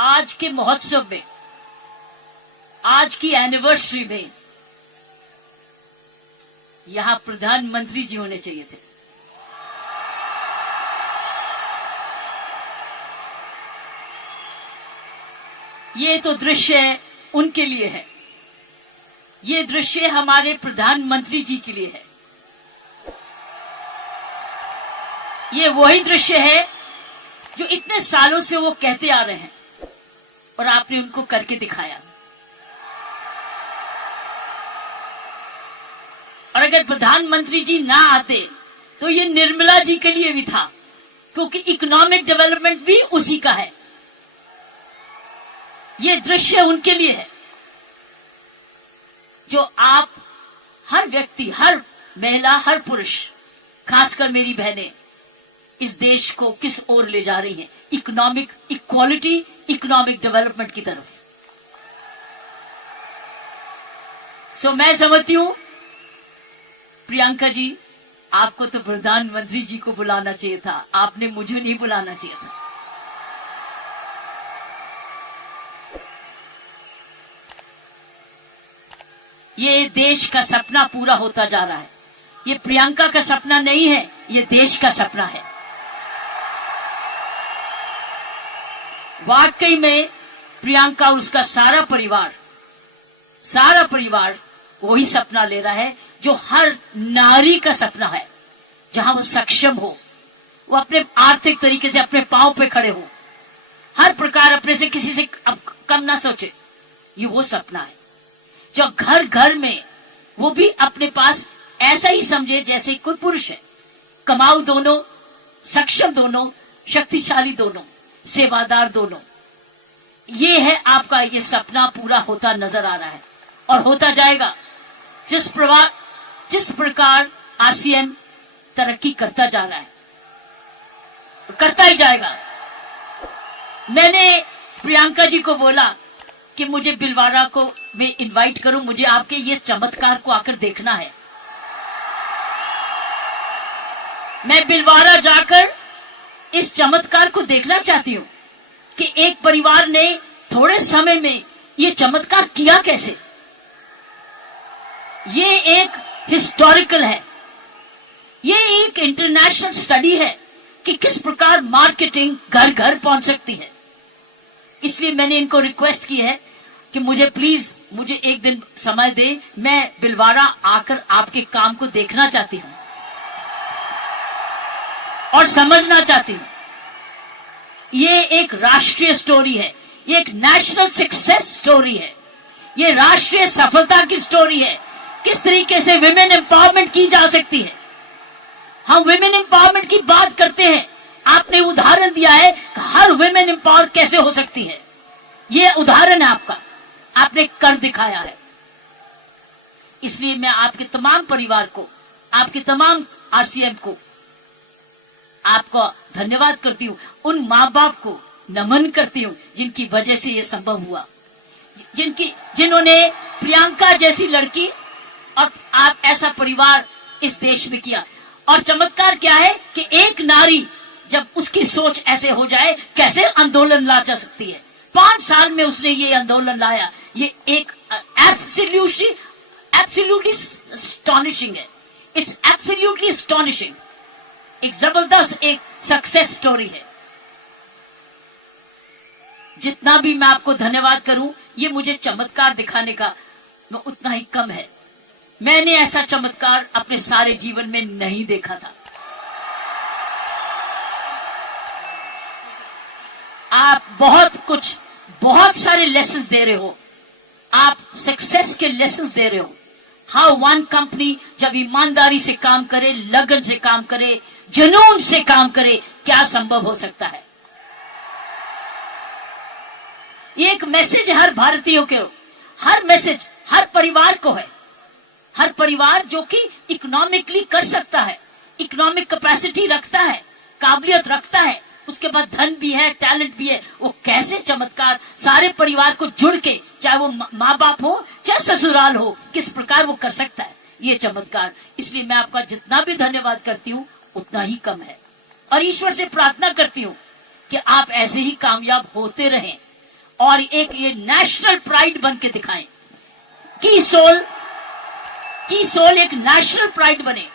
आज के महोत्सव में, आज की एनिवर्सरी में यहां प्रधानमंत्री जी होने चाहिए थे। ये तो दृश्य उनके लिए है, ये दृश्य हमारे प्रधानमंत्री जी के लिए है। ये वही दृश्य है जो इतने सालों से वो कहते आ रहे हैं और आपने उनको करके दिखाया। और अगर प्रधानमंत्री जी ना आते तो ये निर्मला जी के लिए भी था, क्योंकि इकोनॉमिक डेवलपमेंट भी उसी का है। ये दृश्य उनके लिए है जो आप हर व्यक्ति, हर महिला, हर पुरुष, खासकर मेरी बहनें इस देश को किस ओर ले जा रही हैं, इकोनॉमिक इक्वालिटी, इकोनॉमिक डेवलपमेंट की तरफ। सो मैं समझती हूं प्रियंका जी, आपको तो प्रधानमंत्री जी को बुलाना चाहिए था, आपने मुझे नहीं बुलाना चाहिए था। ये देश का सपना पूरा होता जा रहा है। ये प्रियंका का सपना नहीं है, ये देश का सपना है। वाकई में प्रियंका और उसका सारा परिवार वही सपना ले रहा है जो हर नारी का सपना है, जहां वो सक्षम हो, वो अपने आर्थिक तरीके से अपने पांव पे खड़े हो, हर प्रकार अपने से किसी से कम ना सोचे। ये वो सपना है जो घर घर में वो भी अपने पास ऐसा ही समझे जैसे कोई पुरुष है। कमाऊ दोनों, सक्षम दोनों, शक्तिशाली दोनों, सेवादार दोनों। ये है आपका, ये सपना पूरा होता नजर आ रहा है और होता जाएगा। जिस प्रकार आरसीएम तरक्की करता जा रहा है, करता ही जाएगा। मैंने प्रियंका जी को बोला कि मुझे बिलवाड़ा को मैं इनवाइट करूं, मुझे आपके ये चमत्कार को आकर देखना है। मैं बिलवाड़ा जाकर इस चमत्कार को देखना चाहती हूं कि एक परिवार ने थोड़े समय में ये चमत्कार किया कैसे। ये एक हिस्टोरिकल है, ये एक इंटरनेशनल स्टडी है कि किस प्रकार मार्केटिंग घर घर पहुंच सकती है। इसलिए मैंने इनको रिक्वेस्ट की है कि मुझे एक दिन समय दे, मैं बिलवाड़ा आकर आपके काम को देखना चाहती हूं और समझना चाहती हूं। ये एक राष्ट्रीय स्टोरी है, ये एक नेशनल सक्सेस स्टोरी है, ये राष्ट्रीय सफलता की स्टोरी है। किस तरीके से विमेन एम्पावरमेंट की जा सकती है। हम विमेन एम्पावरमेंट की बात करते हैं, आपने उदाहरण दिया है कि हर विमेन एम्पावर कैसे हो सकती है। ये उदाहरण है आपका, आपने कर दिखाया है। इसलिए मैं आपके तमाम परिवार को, आपके तमाम आरसीएम को आपको धन्यवाद करती हूं। उन माँ बाप को नमन करती हूं जिनकी वजह से ये संभव हुआ, जिन्होंने प्रियंका जैसी लड़की और आप ऐसा परिवार इस देश में किया। और चमत्कार क्या है कि एक नारी जब उसकी सोच ऐसे हो जाए, कैसे आंदोलन ला जा सकती है। 5 साल में उसने ये आंदोलन लाया। ये एक एब्सोल्युटली एस्टॉनिशिंग है। It's absolutely astonishing. एक जबरदस्त एक सक्सेस स्टोरी है। जितना भी मैं आपको धन्यवाद करूं, ये मुझे चमत्कार दिखाने का उतना ही कम है। मैंने ऐसा चमत्कार अपने सारे जीवन में नहीं देखा था। आप बहुत सारे लेसन्स दे रहे हो, आप सक्सेस के लेसन्स दे रहे हो। हाउ वन कंपनी जब ईमानदारी से काम करे, लगन से काम करे, जुनून से काम करे, क्या संभव हो सकता है। ये एक मैसेज है हर भारतीयों के, हर मैसेज हर परिवार को है। हर परिवार जो कि इकोनॉमिकली कर सकता है, इकोनॉमिक कैपेसिटी रखता है, काबिलियत रखता है, उसके बाद धन भी है, टैलेंट भी है, वो कैसे चमत्कार सारे परिवार को जुड़ के, चाहे वो माँ बाप हो चाहे ससुराल हो, किस प्रकार वो कर सकता है ये चमत्कार। इसलिए मैं आपका जितना भी धन्यवाद करती हूँ उतना ही कम है। और ईश्वर से प्रार्थना करती हूँ कि आप ऐसे ही कामयाब होते रहें, और एक ये नेशनल प्राइड बन के दिखाएं। की सोल एक नेशनल प्राइड बने।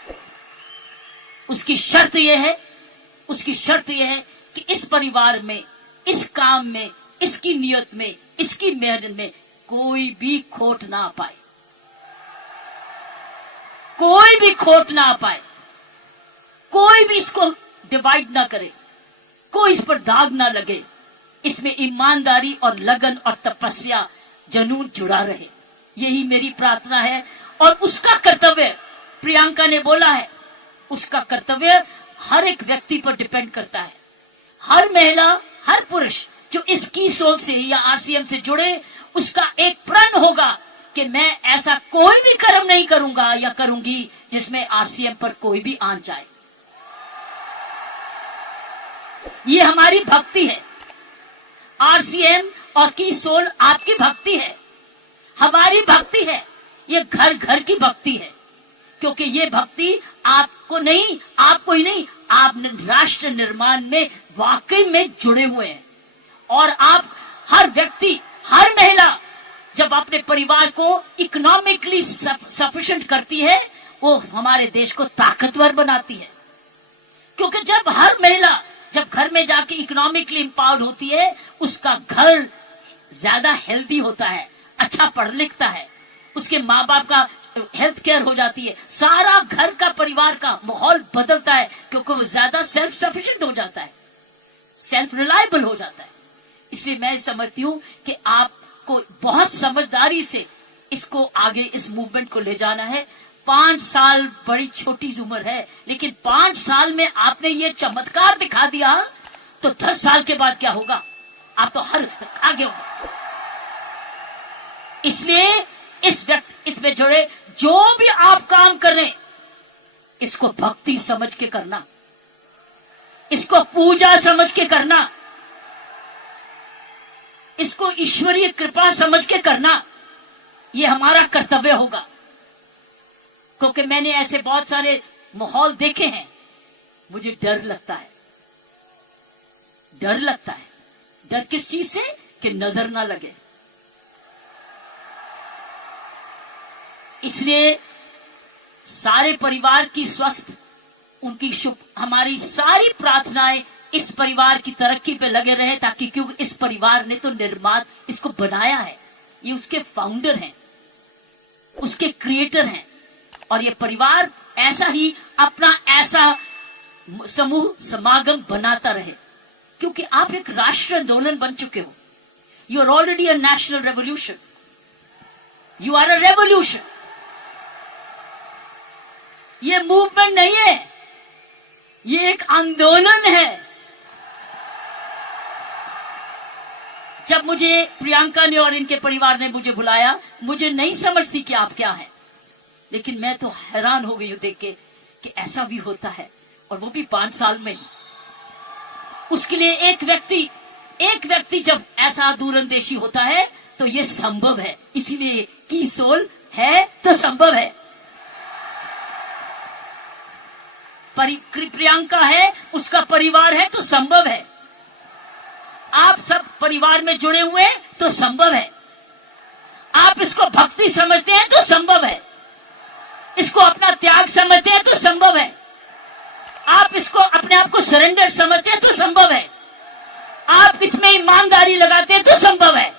उसकी शर्त यह है कि इस परिवार में, इस काम में, इसकी नियत में, इसकी मेहनत में कोई भी खोट ना पाए, कोई भी खोट ना पाए, कोई भी इसको डिवाइड ना करे, कोई इस पर दाग ना लगे। इसमें ईमानदारी और लगन और तपस्या, जुनून जुड़ा रहे, यही मेरी प्रार्थना है। और उसका कर्तव्य, प्रियंका ने बोला है, उसका कर्तव्य हर एक व्यक्ति पर डिपेंड करता है। हर महिला, हर पुरुष जो इस की सोल से या आरसीएम से जुड़े, उसका एक प्रण होगा कि मैं ऐसा कोई भी कर्म नहीं करूंगा या करूंगी जिसमें आरसीएम पर कोई भी आंच जाए। ये हमारी भक्ति है। आरसीएम और की सोल आपकी भक्ति है, हमारी भक्ति है। ये घर घर की भक्ति है, क्योंकि ये भक्ति आपको ही नहीं, आप राष्ट्र निर्माण में वाकई में जुड़े हुए हैं। और आप हर व्यक्ति, हर महिला जब अपने परिवार को इकोनॉमिकली सफिशिएंट करती है, वो हमारे देश को ताकतवर बनाती है। क्योंकि जब हर महिला जब घर में जाके इकोनॉमिकली एम्पावर्ड होती है, उसका घर ज्यादा हेल्दी होता है, अच्छा पढ़ लिखता है, उसके माँ बाप का हेल्थ केयर हो जाती है, सारा घर का परिवार का माहौल बदलता है, क्योंकि वो ज्यादा सेल्फ सफिशिएंट हो जाता है, सेल्फ रिलायबल हो जाता है। इसलिए मैं समझती हूँ कि आपको बहुत समझदारी से इसको आगे, इस मूवमेंट को ले जाना है। 5 साल बड़ी छोटी उम्र है, लेकिन 5 साल में आपने ये चमत्कार दिखा दिया, तो 10 साल के बाद क्या होगा? आप तो हर आगे होंगे। इसलिए इसमें जुड़े जो भी आप काम कर रहे हैं, इसको भक्ति समझ के करना, इसको पूजा समझ के करना, इसको ईश्वरीय कृपा समझ के करना, ये हमारा कर्तव्य होगा। क्योंकि मैंने ऐसे बहुत सारे माहौल देखे हैं, मुझे डर लगता है। डर किस चीज से? कि नजर ना लगे। इसलिए सारे परिवार की स्वस्थ, उनकी शुभ, हमारी सारी प्रार्थनाएं इस परिवार की तरक्की पे लगे रहे, ताकि क्योंकि इस परिवार ने तो निर्माण इसको बनाया है, ये उसके फाउंडर हैं, उसके क्रिएटर हैं। और ये परिवार ऐसा ही अपना ऐसा समूह समागम बनाता रहे, क्योंकि आप एक राष्ट्र आंदोलन बन चुके हो। You are already a national revolution, you are a revolution. ये मूवमेंट नहीं है, ये एक आंदोलन है। जब मुझे प्रियंका ने और इनके परिवार ने मुझे बुलाया, मुझे नहीं समझती कि आप क्या हैं, लेकिन मैं तो हैरान हो गई हूं देख के कि ऐसा भी होता है, और वो भी 5 साल में। उसके लिए एक व्यक्ति जब ऐसा दूरंदेशी होता है तो ये संभव है। इसीलिए की सोल है तो संभव है। प्रियंका है, उसका परिवार है तो संभव है। आप सब परिवार में जुड़े हुए हैं तो संभव है। आप इसको भक्ति समझते हैं तो संभव है। इसको अपना त्याग समझते हैं तो संभव है। आप इसको अपने आप को सरेंडर समझते हैं तो संभव है। आप इसमें ईमानदारी लगाते हैं तो संभव है।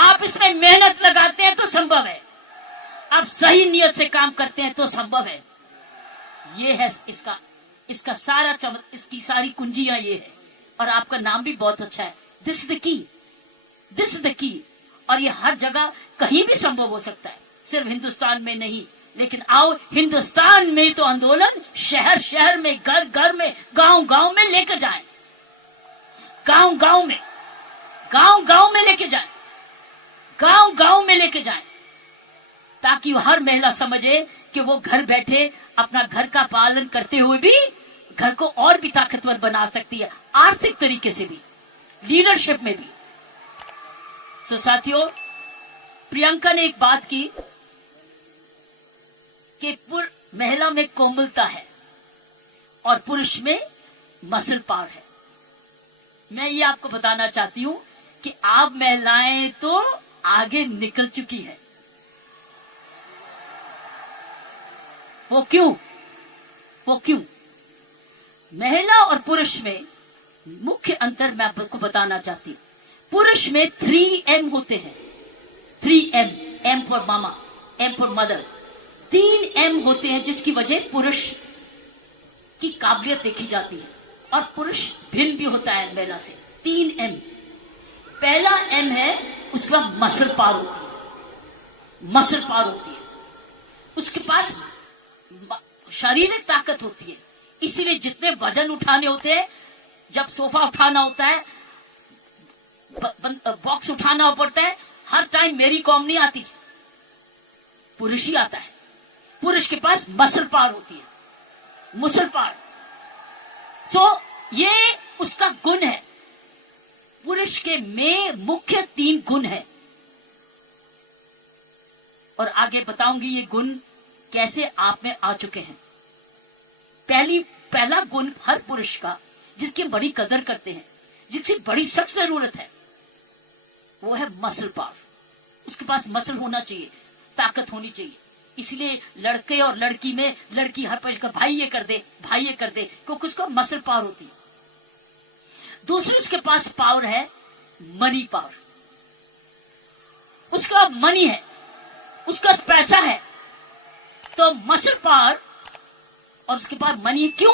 आप इसमें मेहनत लगाते हैं तो संभव है। आप सही नियत से काम करते हैं तो संभव है। ये है इसका सारा इसकी सारी कुंजियां ये है। और आपका नाम भी बहुत अच्छा है, दिस इज द की। और ये हर जगह कहीं भी संभव हो सकता है, सिर्फ हिंदुस्तान में नहीं। लेकिन आओ, हिंदुस्तान में तो आंदोलन शहर शहर में, घर घर में, गांव गांव में लेकर जाएं, गांव गांव में लेके जाएं, ताकि हर महिला समझे कि वो घर बैठे अपना घर का पालन करते हुए भी घर को और भी ताकतवर बना सकती है, आर्थिक तरीके से भी, लीडरशिप में भी। सो साथियों, प्रियंका ने एक बात की कि महिला में कोमलता है और पुरुष में मसल पावर है। मैं ये आपको बताना चाहती हूं कि आप महिलाएं तो आगे निकल चुकी है। वो क्यों? महिला और पुरुष में मुख्य अंतर मैं आपको बताना चाहती हूं। पुरुष में 3M होते हैं। 3M, M for mama, M for mother. 3M होते हैं जिसकी वजह पुरुष की काबिलियत देखी जाती है और पुरुष भिन्न भी होता है महिला से। 3M। पहला M है उसका मसल पावर होती है, मसल पावर होती है। उसके पास शारीरिक ताकत होती है, इसीलिए जितने वजन उठाने होते हैं, जब सोफा उठाना होता है, बॉक्स उठाना पड़ता है, हर टाइम मेरी कॉम नहीं आती, पुरुष ही आता है। पुरुष के पास मसल पावर होती है, मसल पावर। ये उसका गुण है। पुरुष के में मुख्य 3 गुण है और आगे बताऊंगी ये गुण कैसे आप में आ चुके हैं। पहला गुण हर पुरुष का जिसकी बड़ी कदर करते हैं, जिसकी बड़ी सख्त जरूरत है, वो है मसल पावर। उसके पास मसल होना चाहिए, ताकत होनी चाहिए। इसलिए लड़के और लड़की में लड़की हर पर का भाई ये कर दे, भाई ये कर दे, क्योंकि उसको मसल पावर होती है। दूसरी उसके पास पावर है मनी पावर। उसका मनी है, उसका पैसा है, तो मसल पावर और उसके पास मनी। क्यों?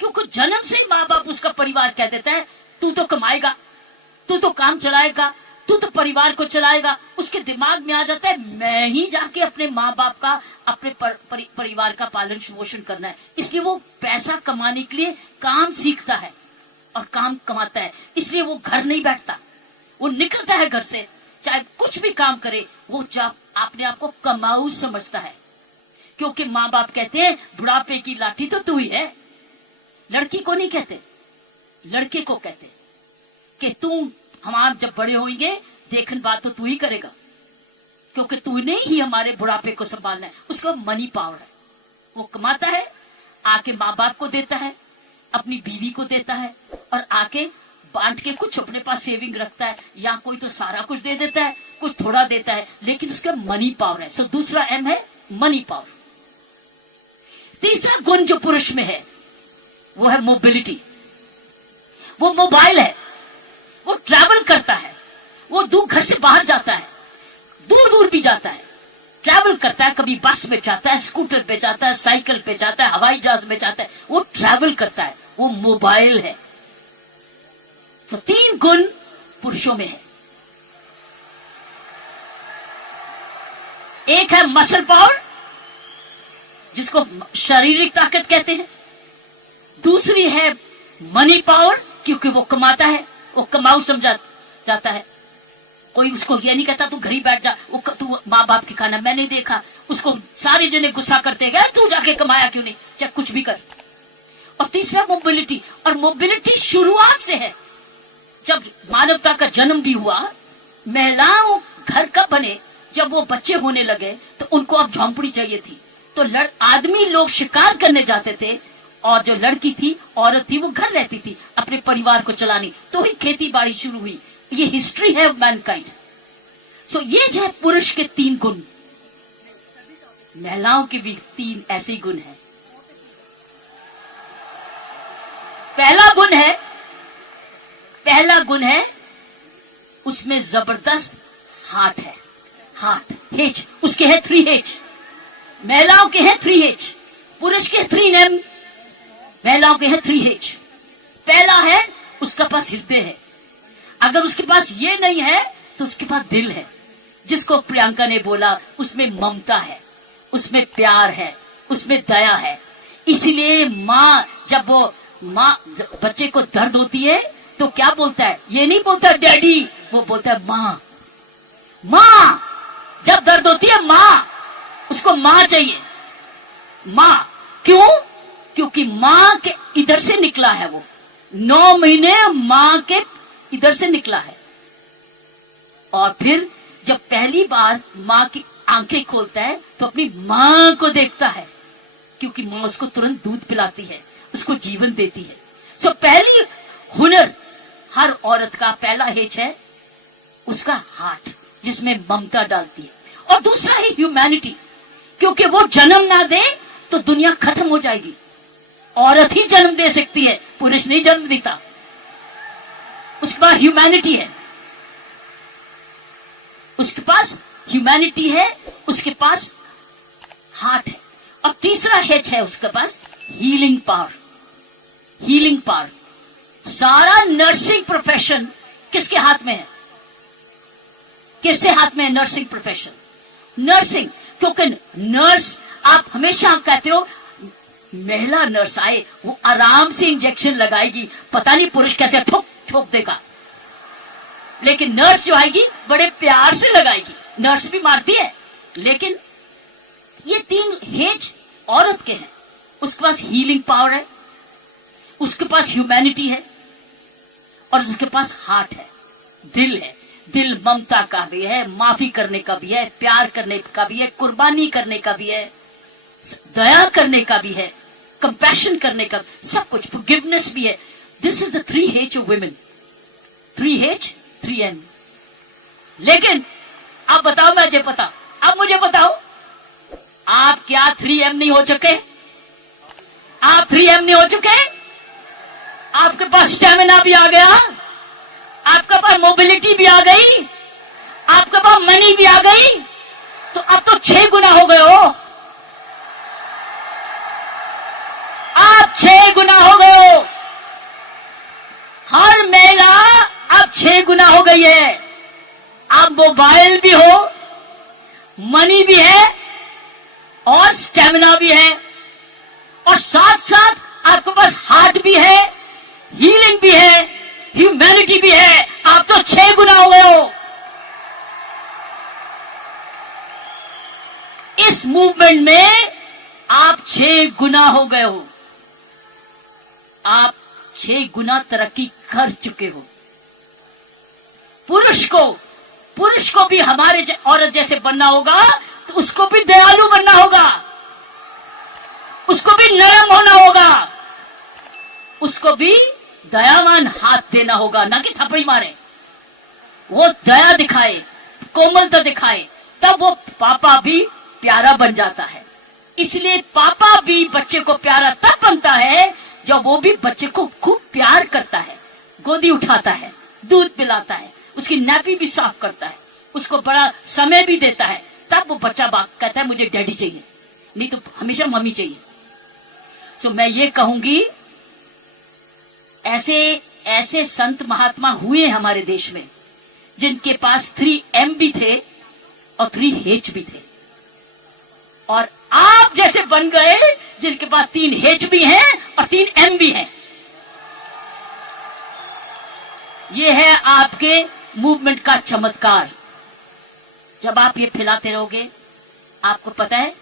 क्योंकि जन्म से माँ बाप उसका परिवार कह देता है तू तो कमाएगा, तू तो काम चलाएगा, तू तो परिवार को चलाएगा। उसके दिमाग में आ जाता है मैं ही जाके अपने माँ बाप का, अपने परिवार का पालन पोषण करना है। इसलिए वो पैसा कमाने के लिए काम सीखता है और काम कमाता है। इसलिए वो घर नहीं बैठता, वो निकलता है घर से, चाहे कुछ भी काम करे, वो अपने आप को कमाऊ समझता है। क्योंकि माँ बाप कहते हैं बुढ़ापे की लाठी तो तू ही है। लड़की को नहीं कहते, लड़के को कहते कि तू हम जब बड़े होंगे देखन बात तो तू ही करेगा, क्योंकि तूने ही हमारे बुढ़ापे को संभालना है। उसका मनी पावर है, वो कमाता है, आके माँ बाप को देता है, अपनी बीवी को देता है और आके बांट के कुछ अपने पास सेविंग रखता है, या कोई तो सारा कुछ दे देता है, कुछ थोड़ा देता है, लेकिन उसका मनी पावर है। दूसरा M है मनी पावर। तीसरा गुण जो पुरुष में है वो है मोबिलिटी। वो मोबाइल है, वो ट्रैवल करता है, वो दूर घर से बाहर जाता है, दूर दूर भी जाता है, ट्रैवल करता है। कभी बस में जाता है, स्कूटर पे जाता है, साइकिल पे जाता है, हवाई जहाज में जाता है, वो ट्रैवल करता है, वो मोबाइल है। 3 गुण पुरुषों में है। एक है मसल पावर जिसको शारीरिक ताकत कहते हैं। दूसरी है मनी पावर, क्योंकि वो कमाता है, वो कमाऊ समझा जाता है। कोई उसको ये नहीं कहता तू घर ही बैठ जा, वो तू माँ बाप के खाना मैं नहीं देखा। उसको सारे जने गुस्सा करते गए तू जाके कमाया क्यों नहीं, चाहे कुछ भी कर। और तीसरा मोबिलिटी, और मोबिलिटी शुरुआत से है। जब मानवता का जन्म भी हुआ, महिलाओं घर कब बने, जब वो बच्चे होने लगे तो उनको अब झोंपड़ी चाहिए थी। तो आदमी लोग शिकार करने जाते थे और जो लड़की थी, औरत थी, वो घर रहती थी अपने परिवार को चलानी। तो ही खेती बाड़ी शुरू हुई। ये हिस्ट्री है मैनकाइंड। ये जो है पुरुष के 3 गुण, महिलाओं के भी 3 ऐसे गुण हैं। पहला गुण है उसमें जबरदस्त हार्ट है, हार्ट H, उसके है 3H। महिलाओं के है 3H, पुरुष के 3M, महिलाओं के है 3H। पहला है उसका पास हृदय है। अगर उसके पास ये नहीं है तो उसके पास दिल है, जिसको प्रियंका ने बोला उसमें ममता है, उसमें प्यार है, उसमें दया है। इसीलिए जब बच्चे को दर्द होती है तो क्या बोलता है, ये नहीं बोलता डैडी, वो बोलता है माँ। जब दर्द होती है उसको माँ चाहिए। क्यों? क्योंकि माँ के इधर से निकला है, वो 9 महीने माँ के इधर से निकला है। और फिर जब पहली बार माँ की आंखें खोलता है तो अपनी माँ को देखता है, क्योंकि माँ उसको तुरंत दूध पिलाती है, उसको जीवन देती है। पहली हुनर हर औरत का पहला H है उसका हार्ट जिसमें ममता डालती है, और दूसरा है ह्यूमैनिटी, क्योंकि वो जन्म ना दे तो दुनिया खत्म हो जाएगी। औरत ही जन्म दे सकती है, पुरुष नहीं जन्म देता। उसके पास ह्यूमैनिटी है, उसके पास ह्यूमैनिटी है, उसके पास हार्ट है। और तीसरा हेच है उसके पास हीलिंग पावर। Healing power. सारा नर्सिंग प्रोफेशन किसके हाथ में है? किसके हाथ में है नर्सिंग प्रोफेशन? नर्सिंग, क्योंकि नर्स, आप हमेशा कहते हो महिला नर्स आए वो आराम से इंजेक्शन लगाएगी, पता नहीं पुरुष कैसे ठोक ठोक देगा, लेकिन नर्स जो आएगी बड़े प्यार से लगाएगी। नर्स भी मारती है, लेकिन ये तीन हेज औरत के हैं। उसके पास हीलिंग पावर है, उसके पास ह्यूमैनिटी है, और उसके पास हार्ट है, दिल है। दिल ममता का भी है, माफी करने का भी है, प्यार करने का भी है, कुर्बानी करने का भी है, दया करने का भी है, कंपैशन करने का, सब कुछ, फॉरगिवनेस भी है। This is the 3H of women. 3H 3M। लेकिन अब बताओ, मुझे पता, अब मुझे बताओ, आप क्या 3M नहीं हो चुके? आप 3M नहीं हो चुके? आपके पास स्टेमिना भी आ गया, आपके पास मोबिलिटी भी आ गई, आपके पास मनी भी आ गई, तो अब तो 6 गुना हो गए हो। आप 6 गुना हो गए हो। हर महिला अब 6 गुना हो गई है। अब मोबाइल भी हो, मनी भी है, और स्टेमिना भी है, और साथ साथ आपके पास हार्ट भी है, हीलिंग भी है, ह्यूमैनिटी भी है। आप तो 6 गुना हो गए हो। इस मूवमेंट में आप 6 गुना हो गए हो। आप 6 गुना तरक्की कर चुके हो। पुरुष को भी हमारे औरत जैसे बनना होगा, तो उसको भी दयालु बनना होगा, उसको भी नरम होना होगा, उसको भी दयावान हाथ देना होगा, ना कि थप्पड़ी मारे। वो दया दिखाए, कोमलता दिखाए, तब वो पापा भी प्यारा बन जाता है। इसलिए पापा भी बच्चे को प्यारा तब बनता है जब वो भी बच्चे को खूब प्यार करता है, गोदी उठाता है, दूध पिलाता है, उसकी नैपी भी साफ करता है, उसको बड़ा समय भी देता है। तब वो बच्चा कहता है मुझे डैडी चाहिए, नहीं तो हमेशा मम्मी चाहिए। सो मैं ये कहूंगी, ऐसे संत महात्मा हुए हमारे देश में जिनके पास 3M भी थे और 3H भी थे, और आप जैसे बन गए जिनके पास 3H भी हैं और 3M भी हैं। ये है आपके मूवमेंट का चमत्कार। जब आप ये फैलाते रहोगे, आपको पता है,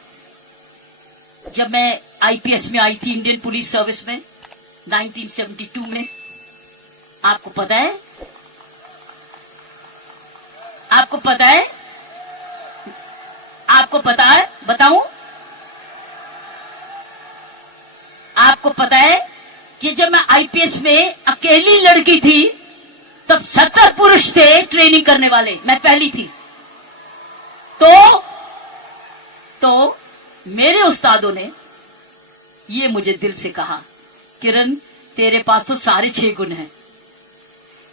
जब मैं IPS में आई थी, इंडियन पुलिस सर्विस में 1972 में, आपको पता है, आपको पता है, आपको पता है, बताऊं? आपको पता है कि जब मैं IPS में अकेली लड़की थी, तब 70 पुरुष थे ट्रेनिंग करने वाले, मैं पहली थी। तो मेरे उस्तादों ने ये मुझे दिल से कहा, किरण तेरे पास तो सारे 6 गुण हैं,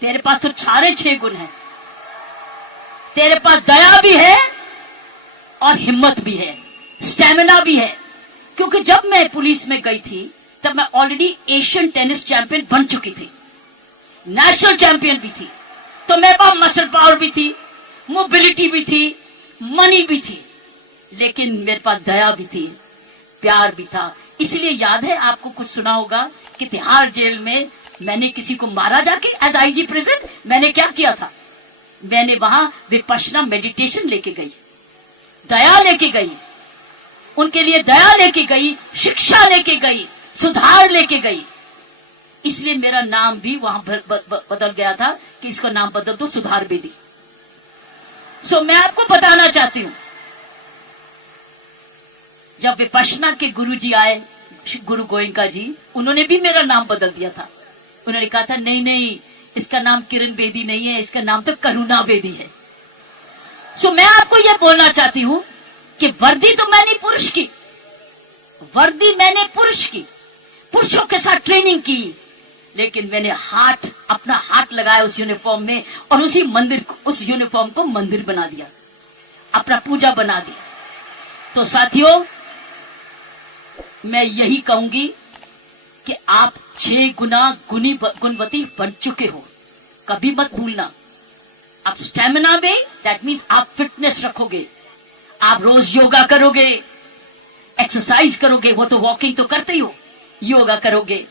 तेरे पास तो सारे 6 गुण हैं, तेरे पास दया भी है और हिम्मत भी है, स्टेमिना भी है। क्योंकि जब मैं पुलिस में गई थी, तब मैं ऑलरेडी एशियन टेनिस चैंपियन बन चुकी थी, नेशनल चैंपियन भी थी, तो मेरे पास मसल पावर भी थी, मोबिलिटी भी थी, मनी भी थी, लेकिन मेरे पास दया भी थी, प्यार भी था। इसलिए याद है आपको, कुछ सुना होगा कि तिहाड़ जेल में मैंने किसी को मारा जाके, एज IG प्रेजेंट मैंने क्या किया था, मैंने वहां विपश्यना मेडिटेशन लेके गई, दया लेके गई, उनके लिए दया लेके गई, शिक्षा लेके गई, सुधार लेके गई। इसलिए मेरा नाम भी वहां बदल गया था कि इसको नाम बदल दो, सुधार बेदी। सो मैं आपको बताना चाहती हूं, जब विपश्यना के गुरुजी आए, गुरु गोयंका जी, उन्होंने भी मेरा नाम बदल दिया था। उन्होंने कहा था नहीं, इसके इसका नाम किरण बेदी नहीं है, इसका नाम तो करुणा बेदी है। सो मैं आपको यह बोलना चाहती हूं कि वर्दी तो मैंने पुरुष की, वर्दी मैंने पुरुष की, पुरुषों के साथ ट्रेनिंग की, लेकिन मैंने अपना हाथ लगाया उस यूनिफॉर्म में और उस यूनिफॉर्म को मंदिर बना दिया, अपना पूजा बना दिया। तो साथियों, मैं यही कहूंगी कि आप 6 गुना गुणवती बन चुके हो, कभी मत भूलना। आप स्टेमिना में, दैट मीन्स आप फिटनेस रखोगे, आप रोज योगा करोगे, एक्सरसाइज करोगे, वो तो वॉकिंग तो करते ही हो, योगा करोगे,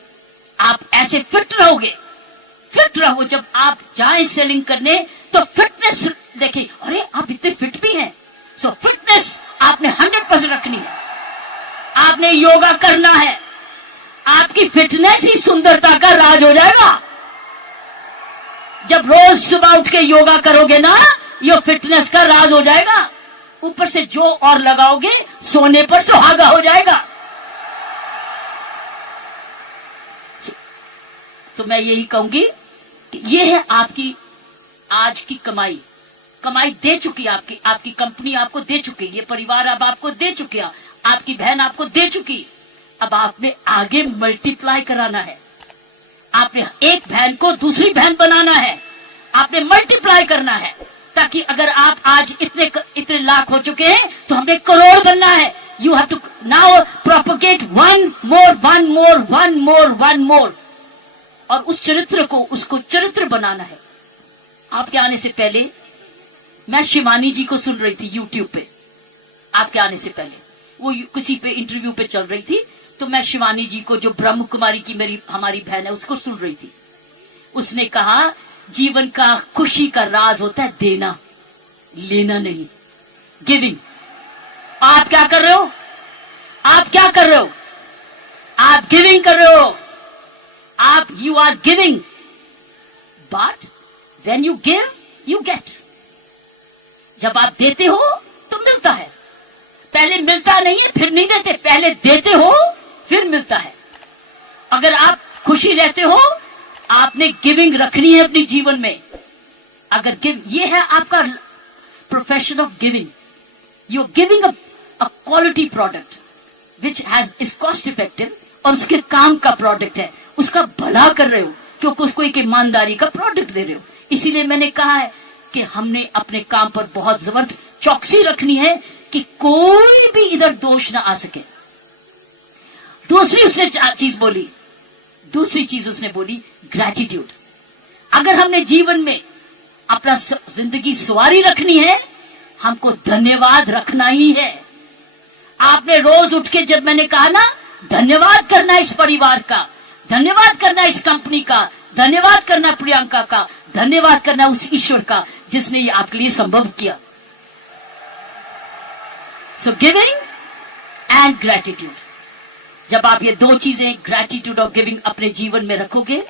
आप ऐसे फिट रहोगे। फिट रहो, जब आप जाए सेलिंग करने तो फिटनेस देखें, अरे आप इतने फिट भी हैं। सो फिटनेस आपने 100% रखनी है, आपने योगा करना है, आपकी फिटनेस ही सुंदरता का राज हो जाएगा। जब रोज सुबह उठ के योगा करोगे ना, ये फिटनेस का राज हो जाएगा। ऊपर से जो और लगाओगे, सोने पर सुहागा हो जाएगा। तो मैं यही कहूंगी कि ये है आपकी आज की कमाई। कमाई दे चुकी है आपकी कंपनी आपको दे चुकी, ये परिवार अब आपको दे चुके, आपकी बहन आपको दे चुकी। अब आपने आगे मल्टीप्लाई कराना है, आपने एक बहन को दूसरी बहन बनाना है, आपने मल्टीप्लाई करना है, ताकि अगर आप आज इतने लाख हो चुके हैं तो हमें करोड़ बनना है। You have to now propagate one more, और उस चरित्र को, उसको चरित्र बनाना है। आपके आने से पहले मैं शिवानी जी को सुन रही थी यूट्यूब पे, आपके आने से पहले वो किसी पे इंटरव्यू पे चल रही थी, तो मैं शिवानी जी को, जो ब्रह्म कुमारी की हमारी बहन है, उसको सुन रही थी। उसने कहा जीवन का खुशी का राज होता है देना, लेना नहीं, गिविंग। आप क्या कर रहे हो? आप क्या कर रहे हो? आप गिविंग कर रहे हो, आप you are giving, but when you give you get. जब आप देते हो तो मिलता है, पहले मिलता नहीं है फिर नहीं देते, पहले देते हो फिर मिलता है। अगर आप खुशी रहते हो, आपने गिविंग रखनी है अपने जीवन में। अगर ये है आपका profession of giving, you giving a quality product which is cost effective, और उसके काम का प्रोडक्ट है, उसका भला कर रहे हो, क्योंकि उसको एक ईमानदारी का प्रोडक्ट दे रहे हो। इसीलिए मैंने कहा है कि हमने अपने काम पर बहुत जबरदस्त चौकसी रखनी है कि कोई भी इधर दोष ना आ सके। दूसरी चीज उसने बोली ग्रैटिट्यूड। अगर हमने जीवन में अपना जिंदगी सवारी रखनी है, हमको धन्यवाद रखना ही है। आपने रोज उठ के, जब मैंने कहा ना, धन्यवाद करना इस परिवार का, धन्यवाद करना इस कंपनी का, धन्यवाद करना प्रियंका का, धन्यवाद करना उस ईश्वर का जिसने ये आपके लिए संभव किया। सो गिविंग एंड ग्रैटिट्यूड, जब आप ये दो चीजें, ग्रैटिट्यूड और गिविंग, अपने जीवन में रखोगे,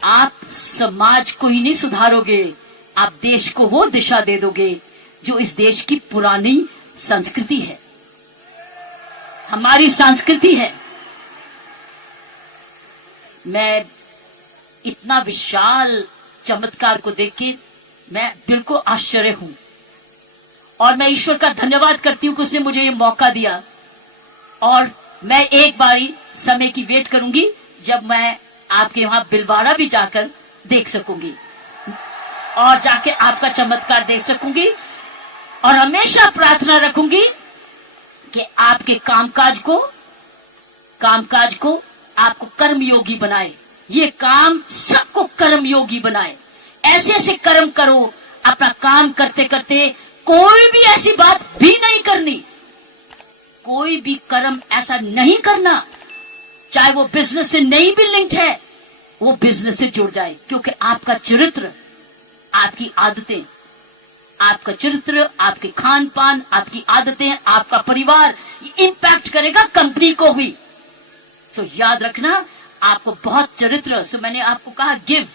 आप समाज को ही नहीं सुधारोगे, आप देश को वो दिशा दे दोगे जो इस देश की पुरानी संस्कृति है, हमारी संस्कृति है। मैं इतना विशाल चमत्कार को देख के मैं दिल को आश्चर्य हूं, और मैं ईश्वर का धन्यवाद करती हूं कि उसने मुझे ये मौका दिया। और मैं एक बारी समय की वेट करूंगी जब मैं आपके वहां बिलवाड़ा भी जाकर देख सकूंगी, और जाके आपका चमत्कार देख सकूंगी, और हमेशा प्रार्थना रखूंगी कि आपके कामकाज को आपको कर्मयोगी बनाए, ये काम सबको कर्मयोगी बनाए। ऐसे ऐसे कर्म करो, अपना काम करते करते कोई भी ऐसी बात भी नहीं करनी, कोई भी कर्म ऐसा नहीं करना, चाहे वो बिजनेस से नहीं भी लिंक्ड है, वो बिजनेस से जुड़ जाए, क्योंकि आपका चरित्र, आपकी आदतें, आपका चरित्र, आपके खान पान, आपकी आदतें, आपका परिवार इंपैक्ट करेगा कंपनी को भी। सो याद रखना, आपको बहुत चरित्र। सो मैंने आपको कहा गिव,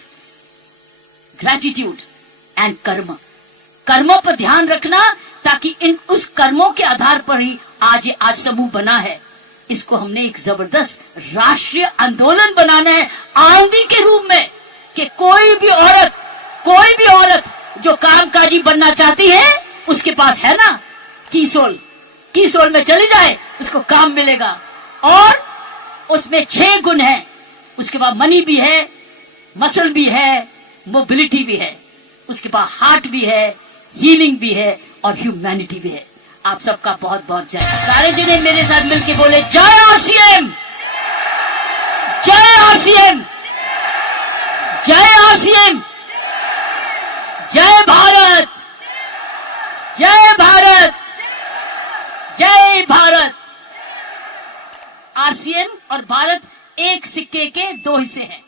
ग्रैटिट्यूड एंड कर्म। कर्मों पर ध्यान रखना, ताकि उस कर्मों के आधार पर ही आज समूह बना है। इसको हमने एक जबरदस्त राष्ट्रीय आंदोलन बनाना है, आंधी के रूप में, कि कोई जो कामकाजी बनना चाहती है उसके पास है ना की सोल में चली जाए, उसको काम मिलेगा। और उसमें 6 गुण है, उसके बाद मनी भी है, मसल भी है, मोबिलिटी भी है, उसके बाद हार्ट भी है, हीलिंग भी है और ह्यूमैनिटी भी है। आप सबका बहुत बहुत जय। सारे जने मेरे साथ मिलके बोले जय आरसीएम, जय आरसीएम, जय आरसीएम, जय भारत, जय भारत, जय भारत। आरसीएम और भारत एक सिक्के के 2 हिस्से हैं।